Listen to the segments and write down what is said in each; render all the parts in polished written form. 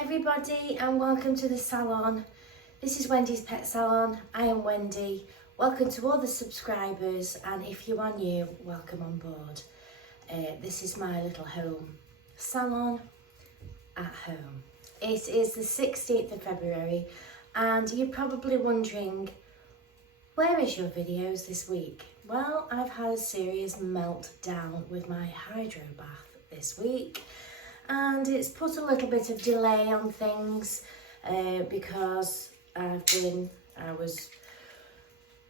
everybody and welcome to the salon. This is Wendy's Pet Salon. I am Wendy. Welcome to all the subscribers, and if you are new, welcome on board. This is my little home salon at home. It is the 16th of February and you're probably wondering, where is your videos this week? Well, I've had a serious meltdown with my hydro bath this week. And it's put a little bit of delay on things because I was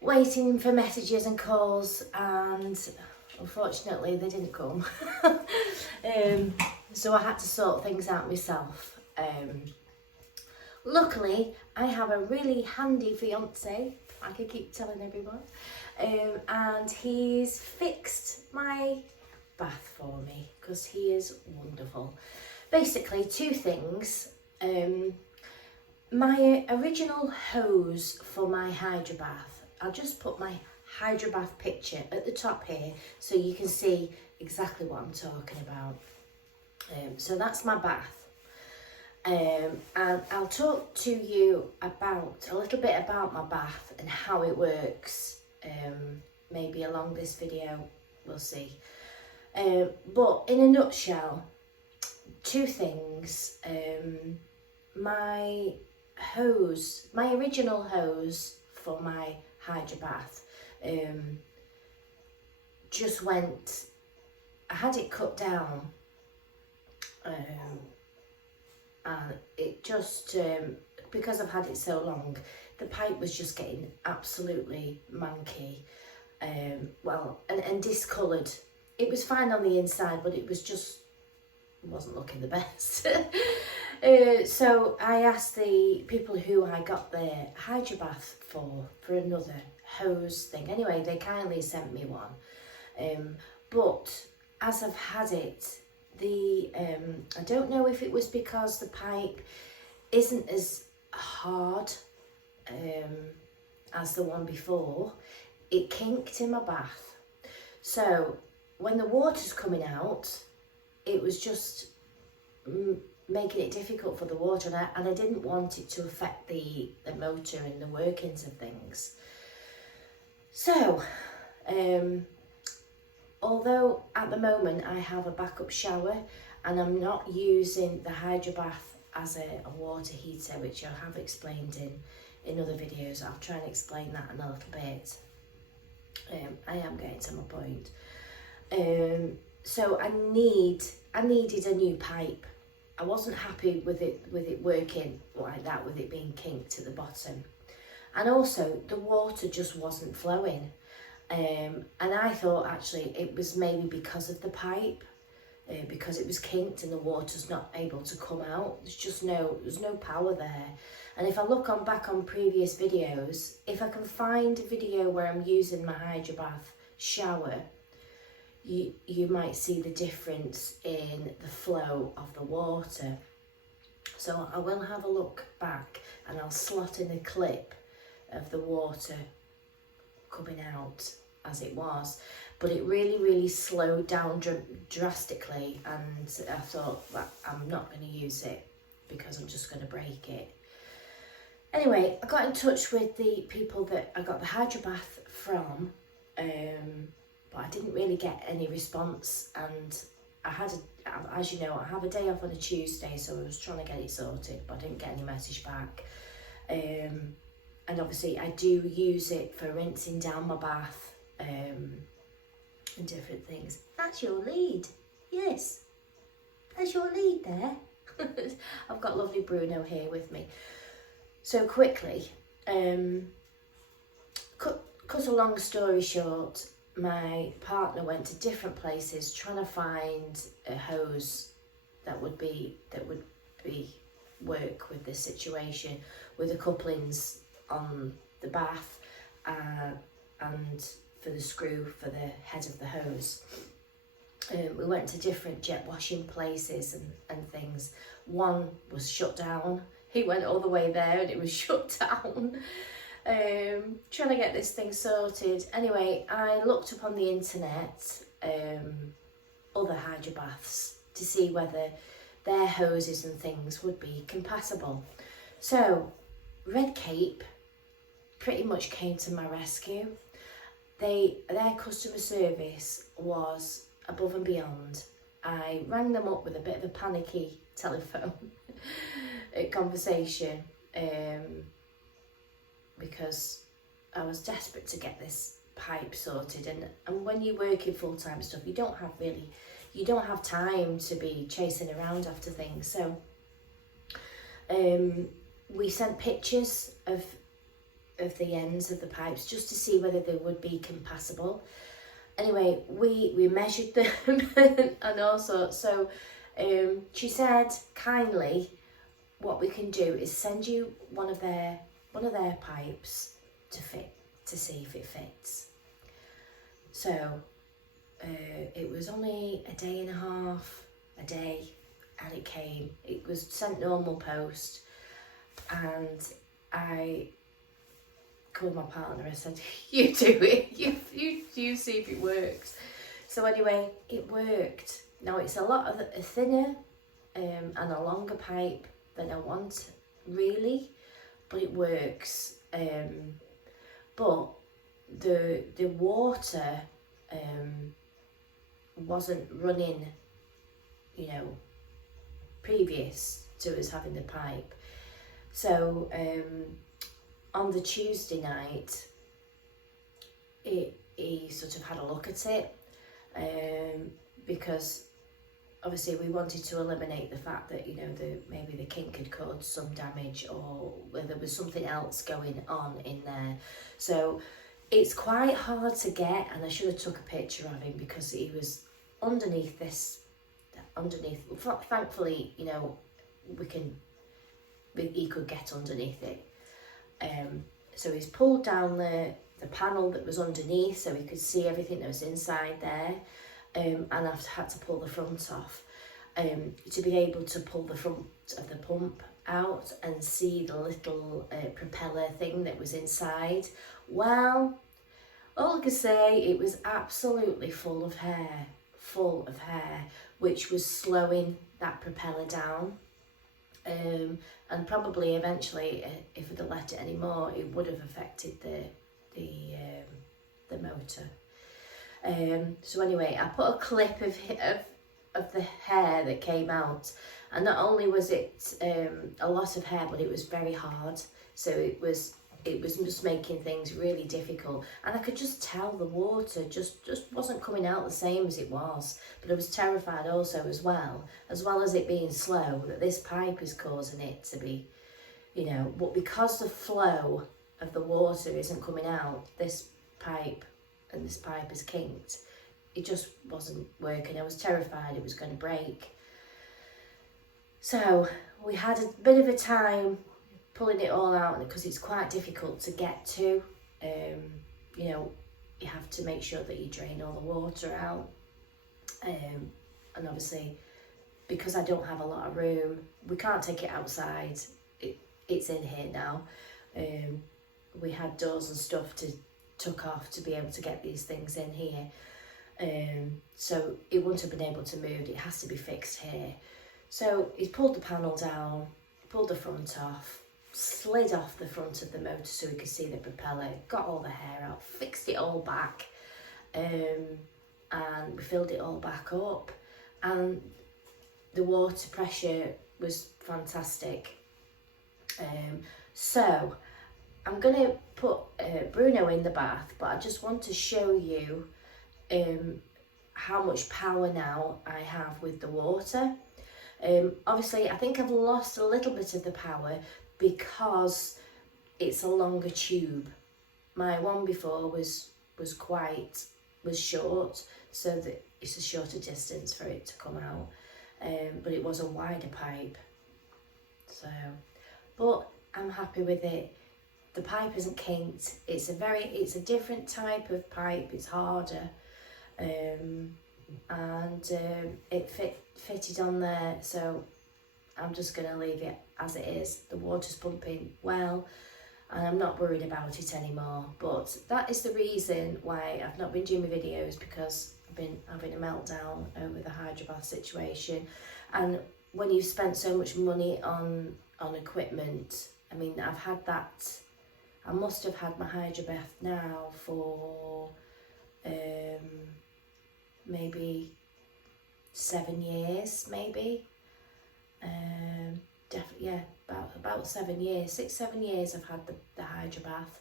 waiting for messages and calls, and unfortunately they didn't come. So I had to sort things out myself. Luckily, I have a really handy fiance, I can keep telling everyone, and he's fixed my bath for me because he is wonderful. Basically, two things. My original hose for my hydro bath, I'll just put my hydro bath picture at the top here so you can see exactly what I'm talking about. So that's my bath, and I'll talk to you about a little bit about my bath and how it works, maybe along this video, we'll see. But in a nutshell, two things. My original hose for my hydro bath just went, I had it cut down, and it just, because I've had it so long, the pipe was just getting absolutely manky, and discoloured. It was fine on the inside, but it wasn't looking the best. So I asked the people who I got the hydro bath for another hose thing. Anyway, they kindly sent me one. But as I've had it, I don't know if it was because the pipe isn't as hard as the one before. It kinked in my bath. So when the water's coming out, it was just making it difficult for the water, and I didn't want it to affect the motor and the workings of things. So, although at the moment I have a backup shower and I'm not using the hydro bath as a water heater, which I have explained in other videos, I'll try and explain that in a little bit. I am getting to my point. So I needed a new pipe. I wasn't happy with it working like that, with it being kinked at the bottom, and also the water just wasn't flowing. And I thought actually it was maybe because of the pipe, because it was kinked and the water's not able to come out. There's no power there. And if I look back on previous videos, if I can find a video where I'm using my hydro bath shower, you might see the difference in the flow of the water. So I will have a look back and I'll slot in a clip of the water coming out as it was. But it really slowed down drastically, and I thought that I'm not going to use it because I'm just going to break it. Anyway, I got in touch with the people that I got the hydro bath from, but I didn't really get any response, and as you know, I have a day off on a Tuesday, so I was trying to get it sorted, but I didn't get any message back. And obviously I do use it for rinsing down my bath, and different things. That's your lead. Yes, that's your lead there. I've got lovely Bruno here with me. So quickly, cut a long story short, my partner went to different places trying to find a hose that would work with this situation, with the couplings on the bath and for the screw for the head of the hose. We went to different jet washing places and things. One was shut down. He went all the way there and it was shut down. Trying to get this thing sorted. Anyway, I looked up on the internet other hydro baths to see whether their hoses and things would be compatible. So Redcape pretty much came to my rescue. Their customer service was above and beyond. I rang them up with a bit of a panicky telephone conversation because I was desperate to get this pipe sorted, and when you work in full-time stuff, you don't have time to be chasing around after things. So we sent pictures of the ends of the pipes just to see whether they would be compatible. Anyway, we measured them and all sorts. So she said kindly, what we can do is send you one of their pipes to see if it fits. So it was only a day and a day, and it came. It was sent normal post, and I called my partner and said, you do it, you see if it works. So anyway, it worked. Now it's a lot of a thinner and a longer pipe than I want, really, but it works. But the water wasn't running, previous to us having the pipe. So on the Tuesday night, he sort of had a look at it, because obviously we wanted to eliminate the fact that maybe the kink had caused some damage, or whether there was something else going on in there. So it's quite hard to get, and I should have took a picture of him because he was underneath. Thankfully, he could get underneath it. So he's pulled down the panel that was underneath so he could see everything that was inside there, and I've had to pull the front off to be able to pull the front of the pump out and see the little propeller thing that was inside. Well, all I can say, it was absolutely full of hair, which was slowing that propeller down. And probably eventually, if I'd have left it anymore, it would have affected the motor. So anyway, I put a clip of the hair that came out, and not only was it a lot of hair, but it was very hard. So it was just making things really difficult, and I could just tell the water just wasn't coming out the same as it was. But I was terrified also as well as it being slow, that this pipe is causing it to be, but because the flow of the water isn't coming out, this pipe is kinked. It just wasn't working. I was terrified it was going to break. So we had a bit of a time pulling it all out, because it's quite difficult to get to. You have to make sure that you drain all the water out, and obviously because I don't have a lot of room, we can't take it outside. It's in here now. We had doors and stuff to tuck off to be able to get these things in here, so it wouldn't have been able to move. It has to be fixed here. So he's pulled the panel down, pulled the front off, slid off the front of the motor so we could see the propeller, got all the hair out, fixed it all back, and we filled it all back up, and the water pressure was fantastic. So I'm going to put Bruno in the bath, but I just want to show you how much power now I have with the water. Obviously I think I've lost a little bit of the power because it's a longer tube. My one before was short, so that it's a shorter distance for it to come out, but it was a wider pipe. So, but I'm happy with it. The pipe isn't kinked. It's a different type of pipe. It's harder, and it fitted on there. So I'm just going to leave it as it is. The water's pumping well, and I'm not worried about it anymore. But that is the reason why I've not been doing my videos, because I've been having a meltdown over the hydrobath situation. And when you've spent so much money on equipment, I mean, I've had that, I must have had my hydrobath now for maybe 7 years, maybe. Definitely, yeah, about 7 years, 6-7 years I've had the hydrobath.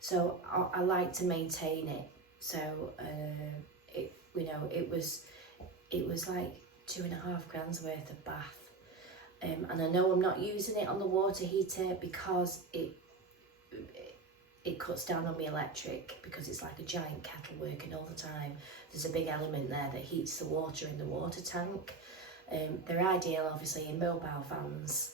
So I like to maintain it. So it, you know, it was like £2.5 worth of bath. And I know I'm not using it on the water heater because it cuts down on my electric, because it's like a giant kettle working all the time. There's a big element there that heats the water in the water tank. They're ideal obviously in mobile vans,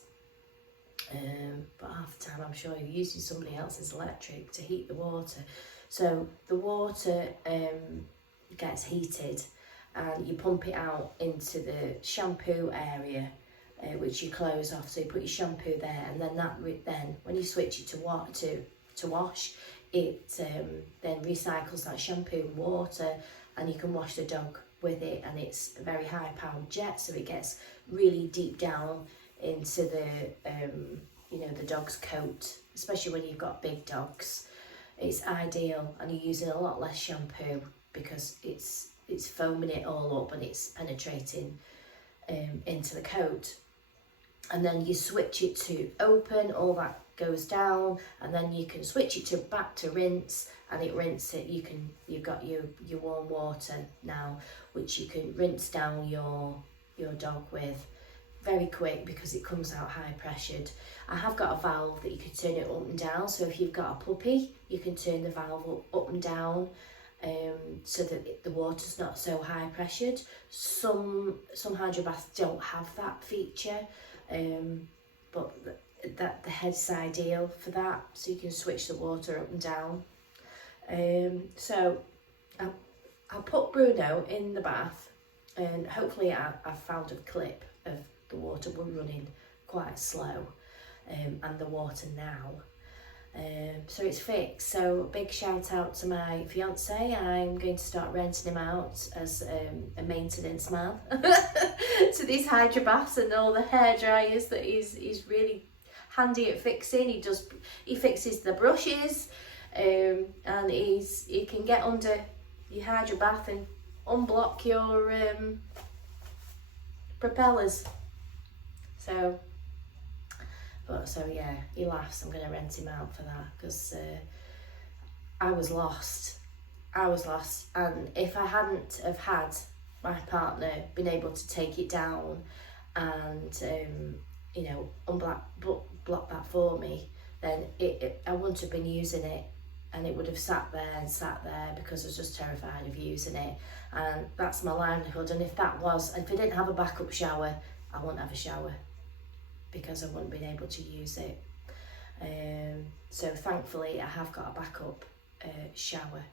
but half the time I'm sure you're using somebody else's electric to heat the water. So the water gets heated and you pump it out into the shampoo area, which you close off. So you put your shampoo there, and then then when you switch it to wash, it then recycles that shampoo and water, and you can wash the dog with it. And it's a very high powered jet, so it gets really deep down into the you know, the dog's coat, especially when you've got big dogs. It's ideal, and you're using a lot less shampoo because it's foaming it all up and it's penetrating into the coat. And then you switch it to open, all that goes down, and then you can switch it to back to rinse, and it rinse it. You've got your warm water now, which you can rinse down your dog with very quick, because it comes out high pressured. I have got a valve that you can turn it up and down, so if you've got a puppy you can turn the valve up and down, so that the water's not so high pressured. Some hydrobaths don't have that feature, but the head's ideal for that, so you can switch the water up and down. So I'll put Bruno in the bath, and hopefully I've found a clip of the water. We're running quite slow, and the water now. So it's fixed. So big shout out to my fiance. I'm going to start renting him out as a maintenance man to these hydrobaths and all the hair dryers that he's really handy at fixing. He fixes the brushes, and he can get under your hydrobath and unblock your propellers. So yeah, he laughs. I'm going to rent him out for that, because I was lost, and if I hadn't have had my partner been able to take it down and you know, block that for me, then I wouldn't have been using it, and it would have sat there because I was just terrified of using it. And that's my livelihood. And if I didn't have a backup shower, I wouldn't have a shower, because I wouldn't have been able to use it. So thankfully I have got a backup shower.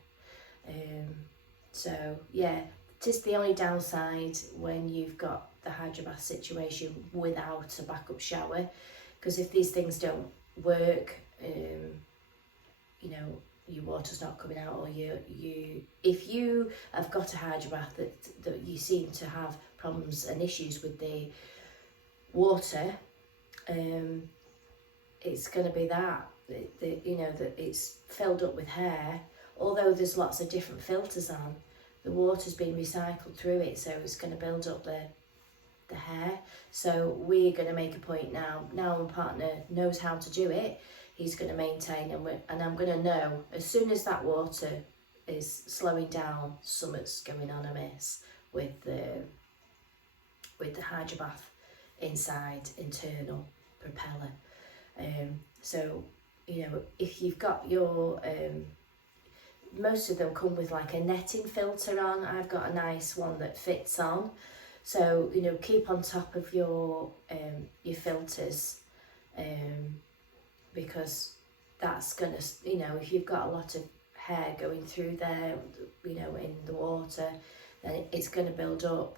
So yeah, just the only downside when you've got the hydrobath situation without a backup shower, because if these things don't work, you know, your water's not coming out, or if you have got a hydrobath that you seem to have problems and issues with the water, it's going to be that you know, that it's filled up with hair. Although there's lots of different filters on, the water's been recycled through it, so it's going to build up the hair. So we're going to make a point now my partner knows how to do it. He's going to maintain, and I'm going to know as soon as that water is slowing down, something's going on amiss with the hydrobath inside internal propeller. So you know, if you've got your most of them come with like a netting filter on. I've got a nice one that fits on, so you know, keep on top of your filters, because that's gonna, you know, if you've got a lot of hair going through there, you know, in the water, then it's going to build up.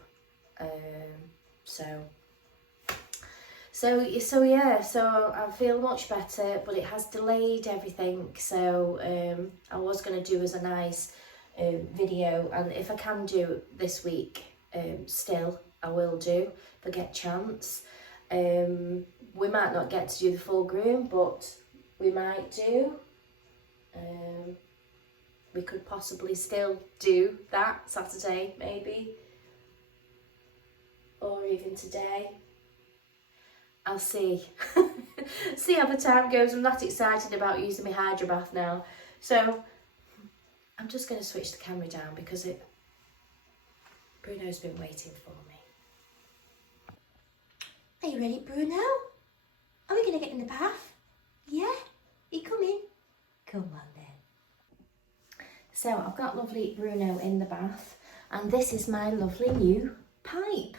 So yeah, so I feel much better, but it has delayed everything. So I was going to do as a nice video, and if I can do this week, still I will do if I get a chance. We might not get to do the full groom, but we might do. We could possibly still do that Saturday, maybe, or even today. I'll see. See how the time goes. I'm not excited about using my hydro bath now, so I'm just going to switch the camera down because Bruno's been waiting for me. Are you ready, Bruno? Are we going to get in the bath? Yeah? You coming? Come on then. So I've got lovely Bruno in the bath, and this is my lovely new pipe.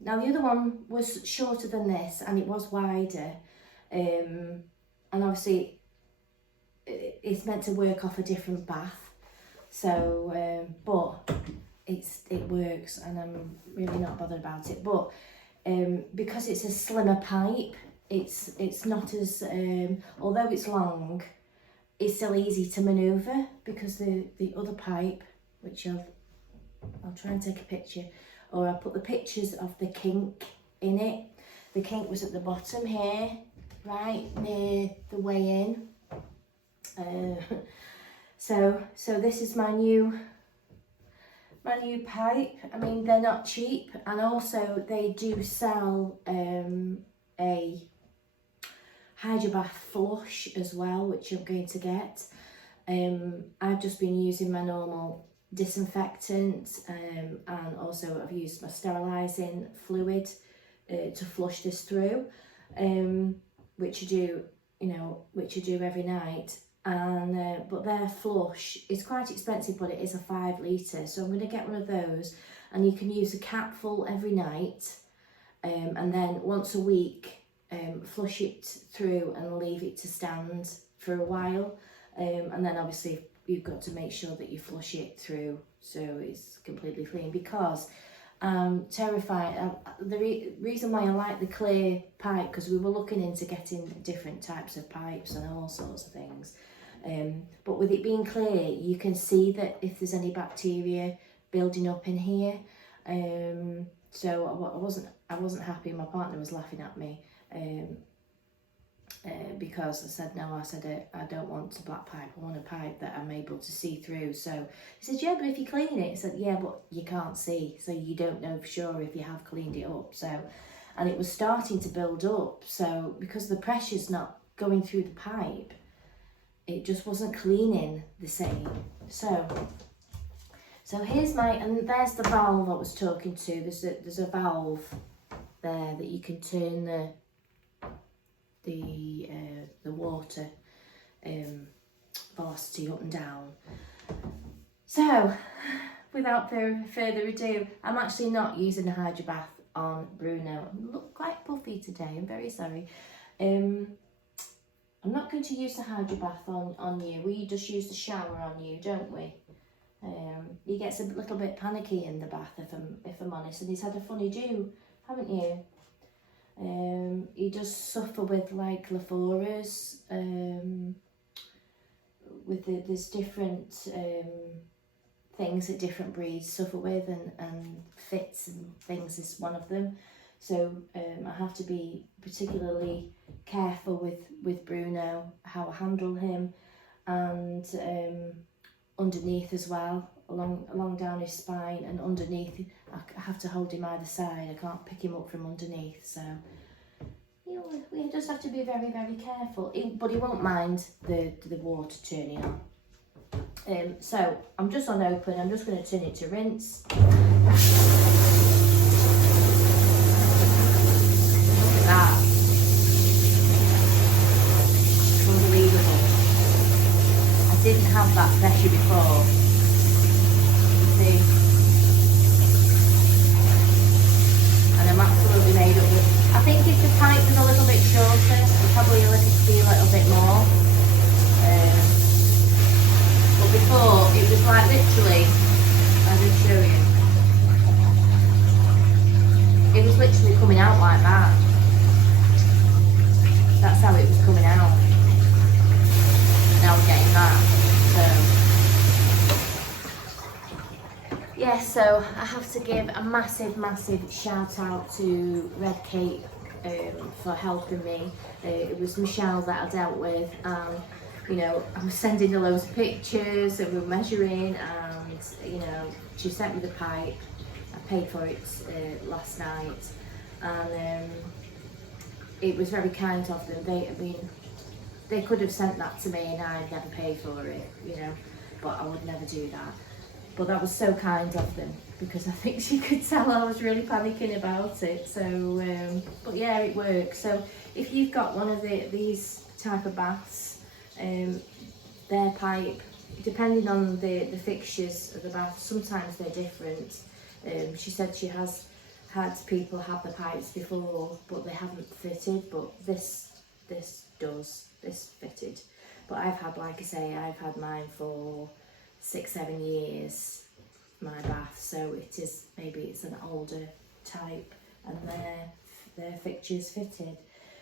Now the other one was shorter than this and it was wider, and obviously it's meant to work off a different bath, so but it works and I'm really not bothered about it. But because it's a slimmer pipe, it's not as although it's long, it's still easy to manoeuvre, because the other pipe, which I'll try and take a picture, or I'll put the pictures of the kink in it. The kink was at the bottom here, right near the way in. So this is my new pipe. I mean, they're not cheap, and also they do sell a hydro bath flush as well, which I'm going to get. I've just been using my normal disinfectant, and also I've used my sterilising fluid to flush this through, which I do every night. And but their flush is quite expensive, but it is a 5 litre, so I'm going to get one of those, and you can use a capful every night, and then once a week flush it through and leave it to stand for a while, and then obviously you've got to make sure that you flush it through so it's completely clean, because I'm terrified. The reason why I like the clear pipe, because we were looking into getting different types of pipes and all sorts of things, but with it being clear you can see that if there's any bacteria building up in here, so I wasn't happy. My partner was laughing at me because I said no. I said I don't want a black pipe, I want a pipe that I'm able to see through. So he said, yeah, but if you clean it, I said, yeah, but you can't see, so you don't know for sure if you have cleaned it up. So, and it was starting to build up, so because the pressure's not going through the pipe, it just wasn't cleaning the same. So here's and there's the valve I was talking to. There's a valve there that you can turn the water velocity up and down. So without further ado, I'm actually not using a hydro bath on Bruno. I look quite puffy today, I'm very sorry. I'm not going to use the hydro bath on you. We just use the shower on you, don't we? He gets a little bit panicky in the bath, if I'm honest, and he's had a funny do, haven't you? He does suffer with like Laphoras, there's different things that different breeds suffer with, and fits and things is one of them. So I have to be particularly careful with Bruno, how I handle him, and underneath as well, along down his spine and underneath. I have to hold him either side. I can't pick him up from underneath. So we just have to be very, very careful. But he won't mind the water turning on. So I'm just on open. I'm just going to turn it to rinse. Look at that. Unbelievable. I didn't have that pressure before. You see? And I'm absolutely made up with. I think if the pipe was a little bit shorter, it'd probably be a little bit more. But before, it was like literally, I'll just show you. It was literally coming out like that. That's how it was coming out. Now I'm getting that. So, yeah, so I have to give a massive shout out to Redcape for helping me. It was Michelle that I dealt with, and you know, I was sending her loads of pictures and we were measuring, and you know, she sent me the pipe. I paid for it last night, and it was very kind of them. They could have sent that to me and I'd never pay for it, you know, but I would never do that. But that was so kind of them, because I think she could tell I was really panicking about it. So, but yeah, it works. So if you've got one of these type of baths, their pipe, depending on the fixtures of the bath, sometimes they're different. She said she has had people have the pipes before, but they haven't fitted, but this fitted. But I've had, like I say, I've had mine for 6-7 years, my bath, so it is, maybe it's an older type, and their fixtures fitted.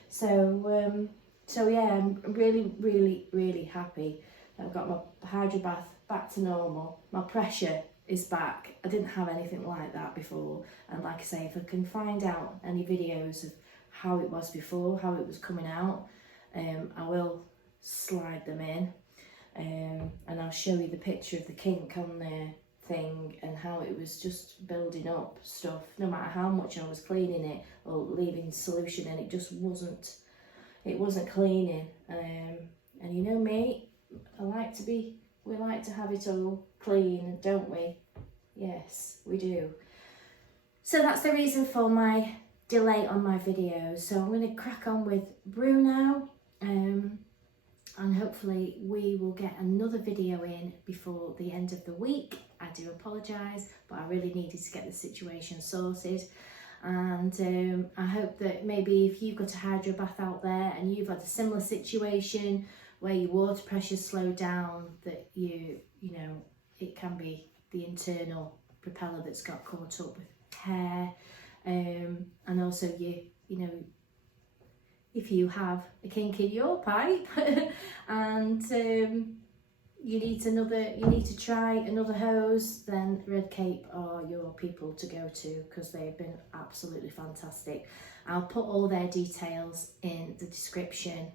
So so yeah, I'm really happy. I've got my hydro bath back to normal. My pressure is back. I didn't have anything like that before, and like I say, if I can find out any videos of how it was before, how it was coming out, I will slide them in, and I'll show you the picture of the kink on the thing and how it was just building up stuff. No matter how much I was cleaning it or leaving solution in, it just wasn't cleaning. And you know me, we like to have it all clean, don't we? Yes, we do. So that's the reason for my delay on my videos. So I'm going to crack on with Bruno, and hopefully we will get another video in before the end of the week. I do apologise, but I really needed to get the situation sorted. And I hope that maybe if you've got a hydro bath out there and you've had a similar situation where your water pressure's slowed down, that you know, it can be the internal propeller that's got caught up with hair, and also you know, if you have a kink in your pipe and you need to try another hose, then Redcape are your people to go to, because they've been absolutely fantastic. I'll put all their details in the description,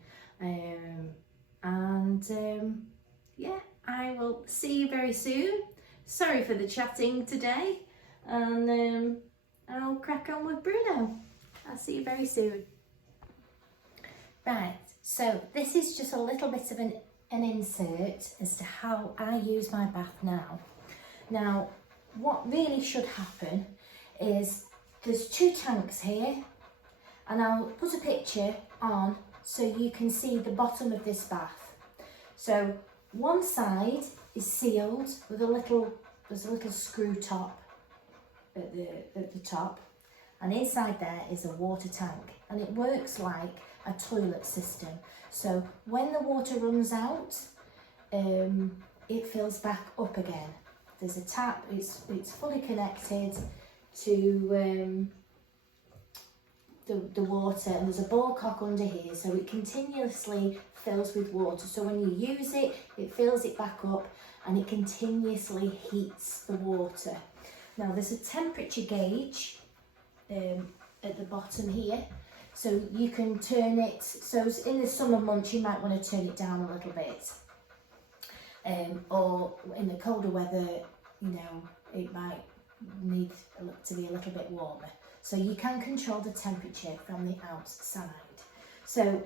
yeah, I will see you very soon. Sorry for the chatting today, and I'll crack on with Bruno. I'll see you very soon. Right, so this is just a little bit of an insert as to how I use my bath now. Now, what really should happen is there's 2 tanks here, and I'll put a picture on so you can see the bottom of this bath. So one side is sealed with there's a little screw top at the top, and inside there is a water tank, and it works like a toilet system. So when the water runs out, it fills back up again. There's a tap, it's fully connected to the water, and there's a ball cock under here, so it continuously fills with water. So when you use it, it fills it back up, and it continuously heats the water. Now there's a temperature gauge at the bottom here, so you can turn it, so in the summer months you might want to turn it down a little bit, or in the colder weather, you know, it might need to be a little bit warmer. So you can control the temperature from the outside. So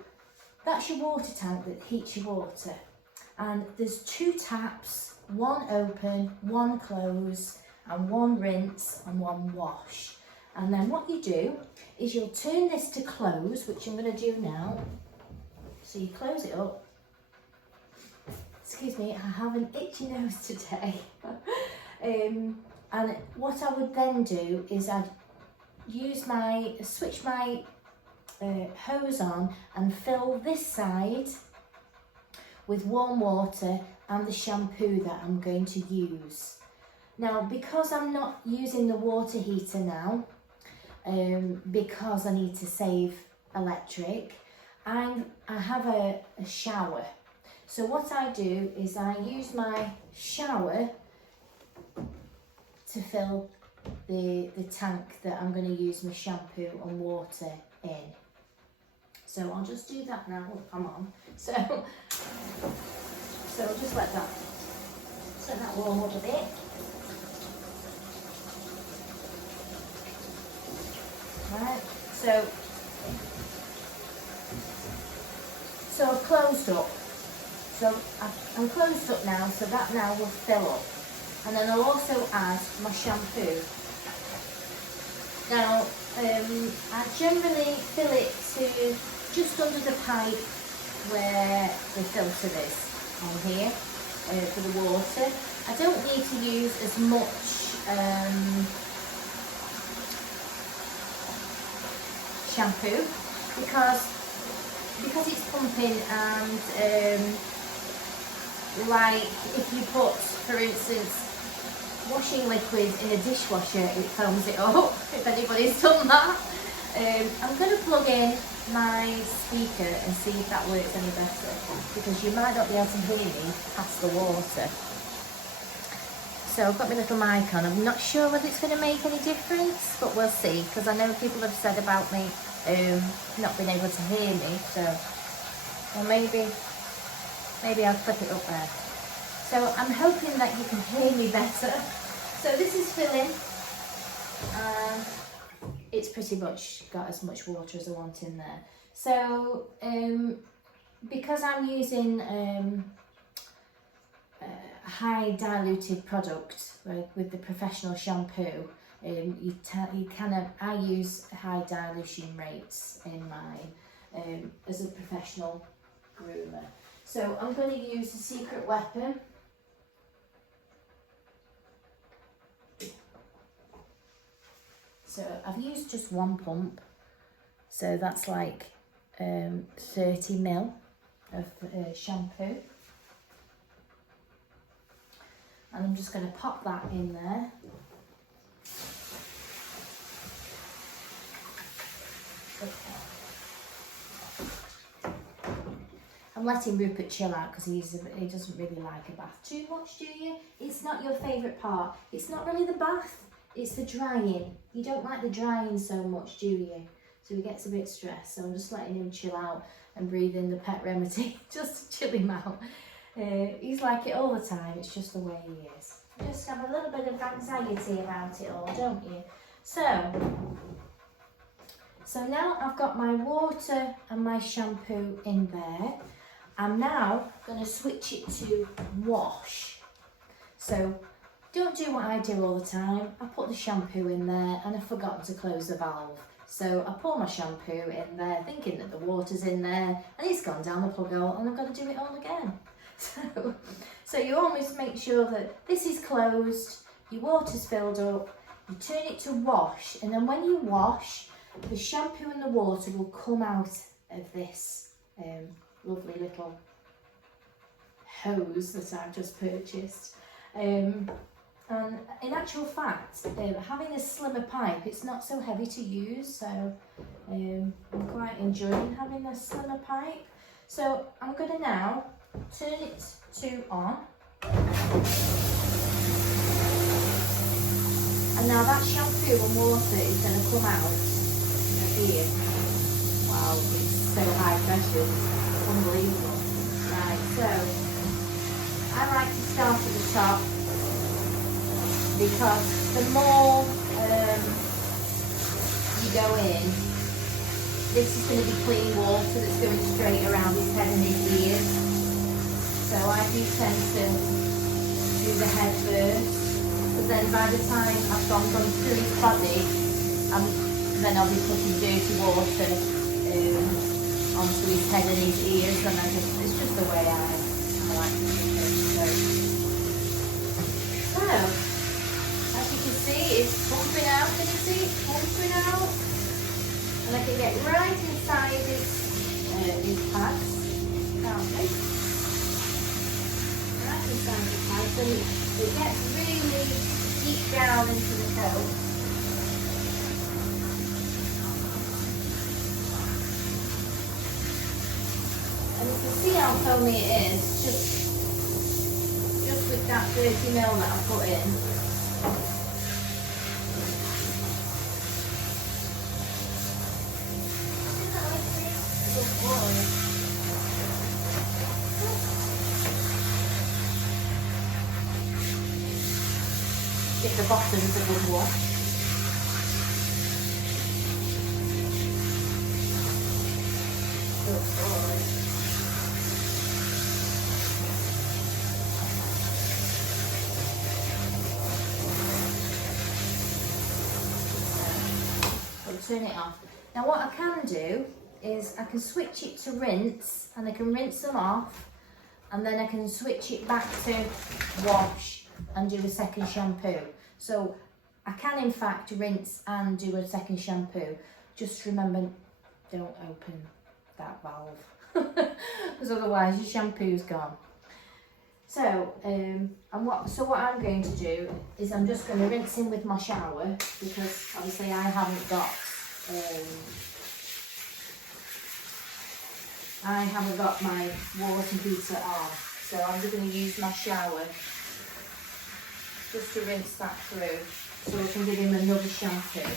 that's your water tank that heats your water, and there's 2 taps, one open, one close, and one rinse and one wash. And then what you do is you'll turn this to close, which I'm going to do now. So you close it up. Excuse me, I have an itchy nose today. And what I would then do is I'd switch my hose on and fill this side with warm water and the shampoo that I'm going to use. Now, because I'm not using the water heater now, because I need to save electric, I have a shower. So what I do is I use my shower to fill the tank that I'm going to use my shampoo and water in. So I'll just do that now. Oh, come on. So I'll just let that warm up a bit. Right. So I've closed up. So I'm closed up now. So that now will fill up. And then I'll also add my shampoo. Now, I generally fill it to just under the pipe where the filter is on here for the water. I don't need to use as much shampoo because it's pumping, and like if you put, for instance, washing liquid in a dishwasher, it foams it up, if anybody's done that. I'm going to plug in my speaker and see if that works any better, because you might not be able to hear me past the water. So I've got my little mic on. I'm not sure whether it's going to make any difference, but we'll see, because I know people have said about me not being able to hear me, so well, maybe I'll clip it up there. So I'm hoping that you can hear me better. So this is filling, and it's pretty much got as much water as I want in there. So because I'm using a high diluted product with the professional shampoo, I use high dilution rates in mine as a professional groomer. So I'm going to use the secret weapon. So I've used just one pump, so that's like 30 ml of shampoo. And I'm just going to pop that in there. Okay. I'm letting Rupert chill out because he doesn't really like a bath too much, do you? It's not your favourite part. It's not really the bath, it's the drying. You don't like the drying so much, do you? So he gets a bit stressed. So I'm just letting him chill out and breathe in the pet remedy just to chill him out. He's like it all the time. It's just the way he is. You just have a little bit of anxiety about it all, don't you? So now I've got my water and my shampoo in there. I'm now going to switch it to wash. So don't do what I do all the time. I put the shampoo in there and I've forgotten to close the valve. So I pour my shampoo in there thinking that the water's in there, and it's gone down the plug hole and I've got to do it all again. So you always make sure that this is closed, your water's filled up, you turn it to wash, and then when you wash, the shampoo and the water will come out of this lovely little hose that I've just purchased. And in actual fact, having a slimmer pipe, it's not so heavy to use, so I'm quite enjoying having a slimmer pipe. So I'm going to now turn it to on. And now that shampoo and water is going to come out of here. Wow, it's so high pressure, it's unbelievable. Right, so I like to start at the top, because the more you go in, this is going to be clean water that's going straight around his head and his ears. So I do tend to do the head first, but then by the time I've gone through his body, then I'll be putting dirty water onto his head and his ears, and it's just the way I like to do it. So as you can see, it's pumping out, can you see? It's pumping out. And I can get right inside these pads, can't we? Right inside the pads, and it gets really deep down into the coat. And you can see how foamy it is, just with that 30 ml that I put in. give the bottoms a good wash. Turn it off. Now what I can do is I can switch it to rinse, and I can rinse them off, and then I can switch it back to wash and do a second shampoo. So I can in fact rinse and do a second shampoo. Just remember, don't open that valve because otherwise your shampoo's gone. So what I'm going to do is I'm just going to rinse in with my shower, because obviously I haven't got my water heater on, so I'm just going to use my shower just to rinse that through, so I can give him another shampoo.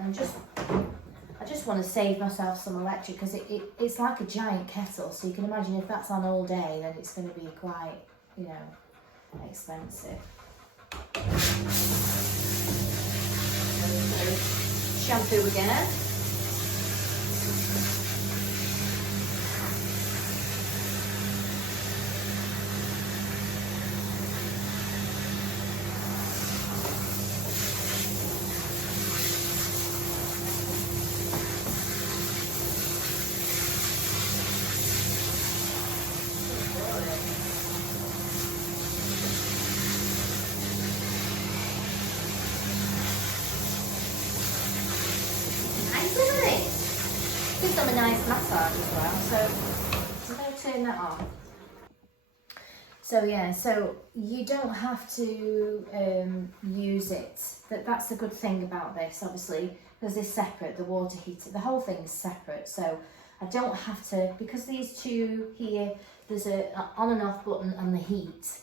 And I just want to save myself some electric, because it's like a giant kettle, so you can imagine if that's on all day, then it's going to be quite, you know, expensive. So, shampoo again. Gives them a nice massage as well, so I'm going to turn that on. So yeah, so you don't have to use it. That's the good thing about this, obviously, because they're separate, the water heater, the whole thing is separate, so I don't have to, because these two here, there's a on and off button and the heat.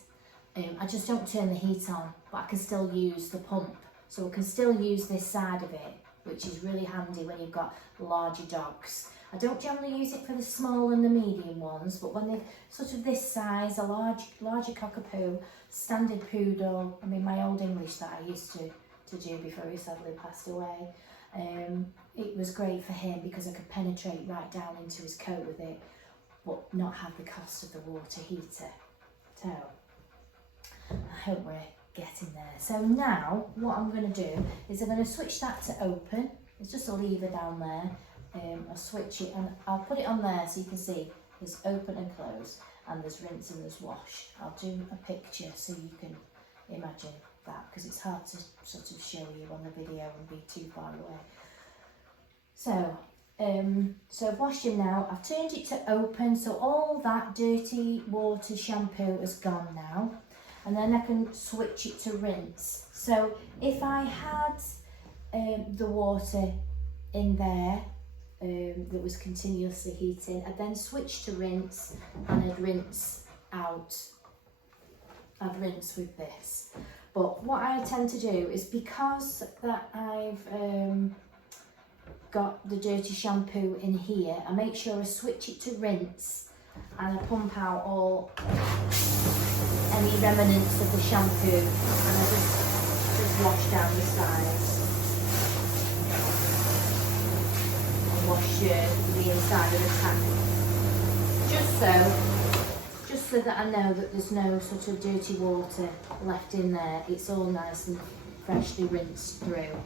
I just don't turn the heat on, but I can still use the pump, so I can still use this side of it, which is really handy when you've got larger dogs. I don't generally use it for the small and the medium ones, but when they're sort of this size, a larger cockapoo, standard poodle, I mean my old English that I used to do before he sadly passed away, it was great for him because I could penetrate right down into his coat with it, but not have the cost of the water heater. So, I hope we're getting there. So now what I'm going to do is I'm going to switch that to open. It's just a lever down there. I'll switch it and I'll put it on there so you can see there's open and close, and there's rinse and there's wash. I'll do a picture so you can imagine that, because it's hard to sort of show you on the video and be too far away. So I've washed him now. I've turned it to open, so all that dirty water shampoo is gone now. And then I can switch it to rinse. So if I had the water in there that was continuously heating, I'd then switch to rinse, and I'd rinse out. I'd rinse with this. But what I tend to do is, because that I've got the dirty shampoo in here, I make sure I switch it to rinse, and I pump out all any remnants of the shampoo, and I just wash down the sides and wash the inside of the tank, just so that I know that there's no sort of dirty water left in there. It's all nice and freshly rinsed through.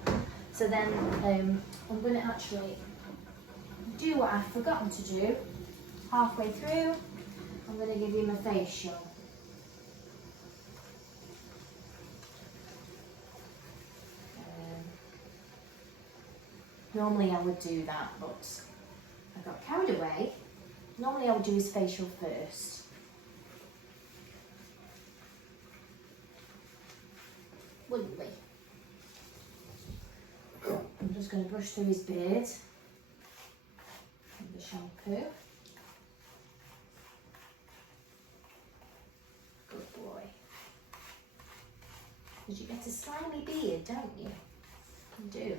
So then I'm going to actually do what I've forgotten to do. Halfway through, I'm going to give him a facial. Normally I would do that, but I got carried away. Normally I would do his facial first. Wouldn't we? I'm just going to brush through his beard with the shampoo. Good boy. Because you get a slimy beard, don't you? You do.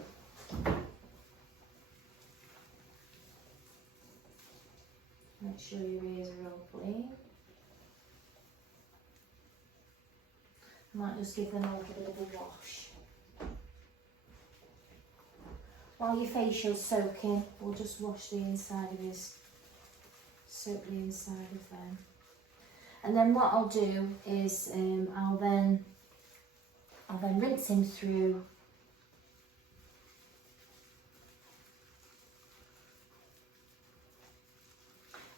Make sure your ears are all clean. Might just give them a little bit of a wash. While your facial's soaking, we'll just wash the inside of his, soak the inside of them. And then what I'll do is I'll then rinse him through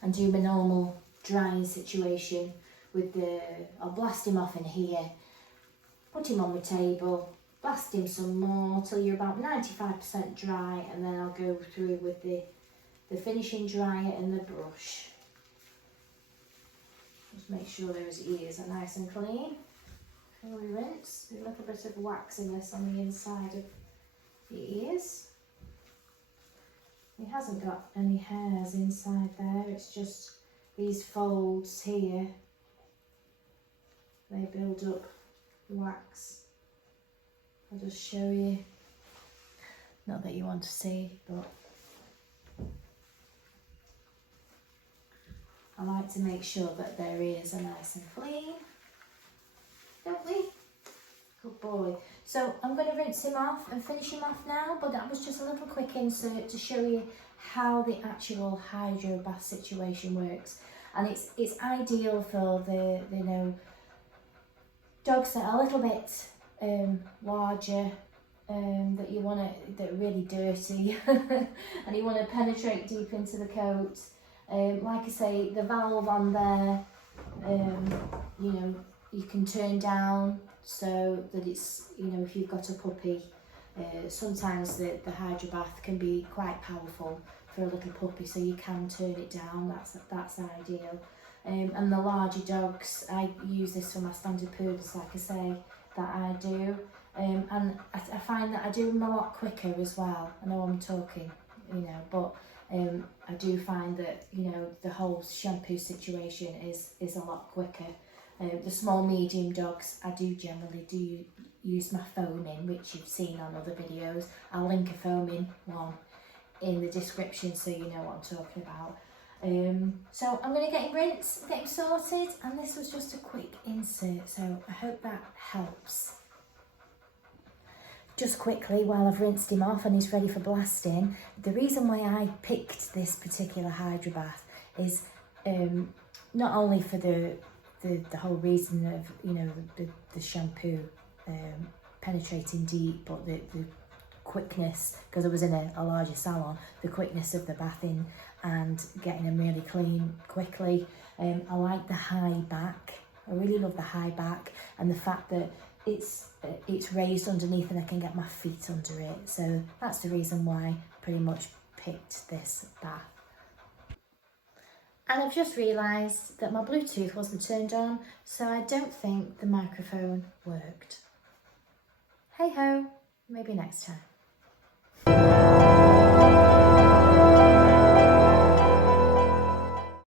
and do my normal drying situation with I'll blast him off in here, put him on the table, blast him some more till you're about 95% dry, and then I'll go through with the finishing dryer and the brush. Just make sure those ears are nice and clean. Before we rinse, a little bit of waxiness on the inside of the ears. He hasn't got any hairs inside there, it's just these folds here. They build up wax. I'll just show you. Not that you want to see, but I like to make sure that their ears are nice and clean. Don't we? Good boy. So I'm going to rinse him off and finish him off now, but that was just a little quick insert to show you how the actual hydro bath situation works. And it's ideal for the dogs that are a little bit larger, that are really dirty and you want to penetrate deep into the coat. Like I say, the valve on there, you can turn down so that it's, if you've got a puppy, sometimes the hydro bath can be quite powerful for a little puppy, so you can turn it down. That's ideal. And the larger dogs, I use this for my standard poodles, like I say, that I do. And I find that I do them a lot quicker as well. I know I'm talking, but I do find that, the whole shampoo situation is a lot quicker. The small medium dogs, I do generally use my foaming, which you've seen on other videos. I'll link a foaming one in the description so you know what I'm talking about. So I'm going to get him rinsed, get him sorted, and this was just a quick insert, so I hope that helps. Just quickly, while I've rinsed him off and he's ready for blasting, the reason why I picked this particular hydro bath is not only for the whole reason of the shampoo penetrating deep, but the quickness, because I was in a larger salon, the quickness of the bathing and getting them really clean quickly. I like the high back. I really love the high back and the fact that it's raised underneath and I can get my feet under it. So that's the reason why I pretty much picked this bath. And I've just realised that my Bluetooth wasn't turned on, so I don't think the microphone worked. Hey ho, maybe next time.